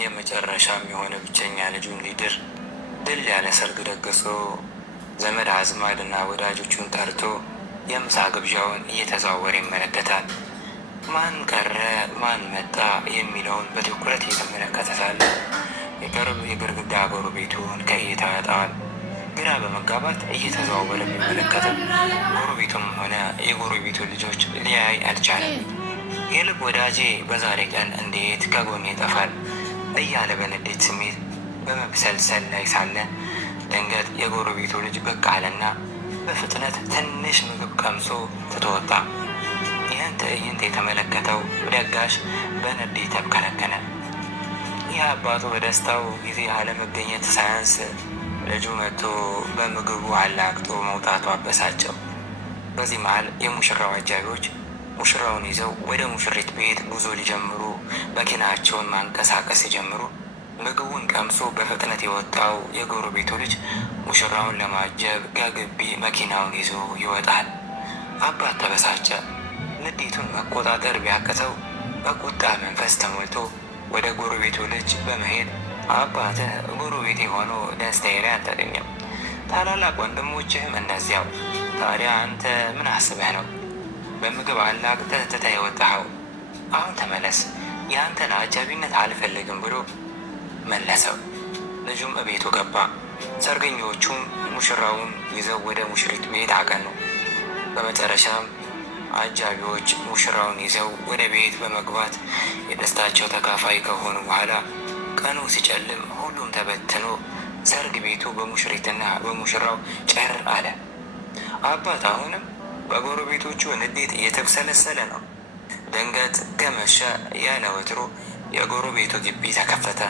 የመጨረሻም የሆነ ብቸኛ ልጁን ሊድር ድል ያለ ሰርግ ደግሶ ዘመድ አዝማድና ወዳጆቹን ጠርቶ የምሳ ግብዣውን እየተዘዋወረ ይመለከታል። ማን ቀረ ማን መጣ የሚለውን በትኩረት እየተመለከተ ሳለ የቅርብ የግድግዳ ጎረቤቱን ከእይታ ያጣዋል። ግራ በመጋባት እየተዘዋወረ ቢመለከትም ጎረቤቱም ሆነ የጎረቤቱ ልጆች ሊያይ አልቻለም። የልብ ወዳጄ በዛሬ ቀን እንዴት ከጎኔ ይጠፋል እያለ በንዴት ስሜት በመብሰልሰል ላይ ሳለ ድንገት የጎረቤቱ ልጅ ብቅ አለና በፍጥነት ትንሽ ምግብ ቀምሶ ትተወጣ። ይህን ትዕይንት የተመለከተው ደጋሽ በንዴት ተብከነከነ። ይህ አባቱ በደስታው ጊዜ አለመገኘት ሳያንስ ልጁ መጥቶ በምግቡ አላግጦ መውጣቱ አበሳጨው። በዚህ መሃል የሙሽራው አጃቢዎች ሙሽራውን ይዘው ወደ ሙሽሪት ቤት ጉዞ ሊጀምሩ መኪናቸውን ማንቀሳቀስ ሲጀምሩ ምግቡን ቀምሶ በፍጥነት የወጣው የጎረቤቱ ልጅ ሙሽራውን ለማጀብ ከግቢ መኪናውን ይዞ ይወጣል። አባት ተበሳጨ። ንዴቱን መቆጣጠር ቢያቅተው በቁጣ መንፈስ ተሞልቶ ወደ ጎረቤቱ ልጅ በመሄድ አባትህ ጎረቤቴ ሆኖ ደስታዬ ላይ አልተገኘም፣ ታላላቅ ወንድሞችህም እነዚያው። ታዲያ አንተ ምን አስበህ ነው በምግብ አላቅተህ ትተህ የወጣኸው? አሁን ተመለስ፣ የአንተን አጃቢነት አልፈልግም ብሎ መለሰው። ልጁም እቤቱ ገባ። ሰርገኞቹም ሙሽራውን ይዘው ወደ ሙሽሪት ቤት አቀኑ። በመጨረሻም አጃቢዎች ሙሽራውን ይዘው ወደ ቤት በመግባት የደስታቸው ተካፋይ ከሆኑ በኋላ ቀኑ ሲጨልም ሁሉም ተበትኖ ሰርግ ቤቱ በሙሽሪትና በሙሽራው ጭር አለ። አባት አሁንም በጎረቤቶቹ ንዴት እየተብሰለሰለ ነው። ድንገት ከመሸ ያለ ወትሮ የጎረቤቱ ግቢ ተከፈተ።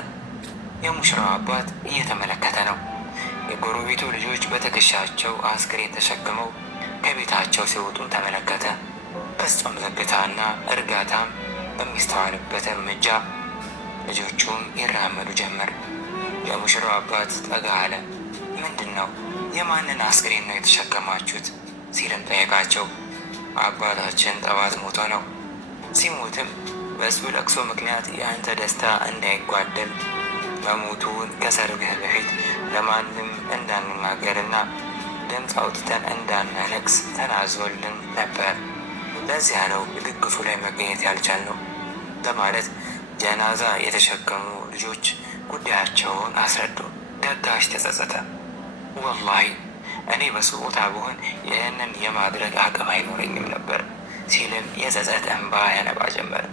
የሙሽራው አባት እየተመለከተ ነው። የጎረቤቱ ልጆች በትከሻቸው አስክሬን ተሸክመው ከቤታቸው ሲወጡም ተመለከተ። ፍጹም ዝግታና እርጋታም በሚስተዋልበት እርምጃ ልጆቹም ይራመዱ ጀመር። የሙሽራው አባት ጠጋ አለ። ምንድን ነው? የማንን አስክሬን ነው የተሸከማችሁት? ሲልም ጠየቃቸው። አባታችን ጠዋት ሞቶ ነው። ሲሞትም በሱ ለቅሶ ምክንያት የአንተ ደስታ እንዳይጓደል መሞቱን ከሰርግህ በፊት ለማንም እንዳንናገርና ድምፅ አውጥተን እንዳናለቅስ ተናዞልን ነበር። ለዚያ ነው ድግሱ ላይ መገኘት ያልቻልነው በማለት ጀናዛ የተሸከሙ ልጆች ጉዳያቸውን አስረዱ። ደጋሽ ተጸጸተ። ወላሂ እኔ በሱ ቦታ ብሆን ይህንን የማድረግ አቅም አይኖረኝም ነበር ሲልም የጸጸት እንባ ያነባ ጀመር።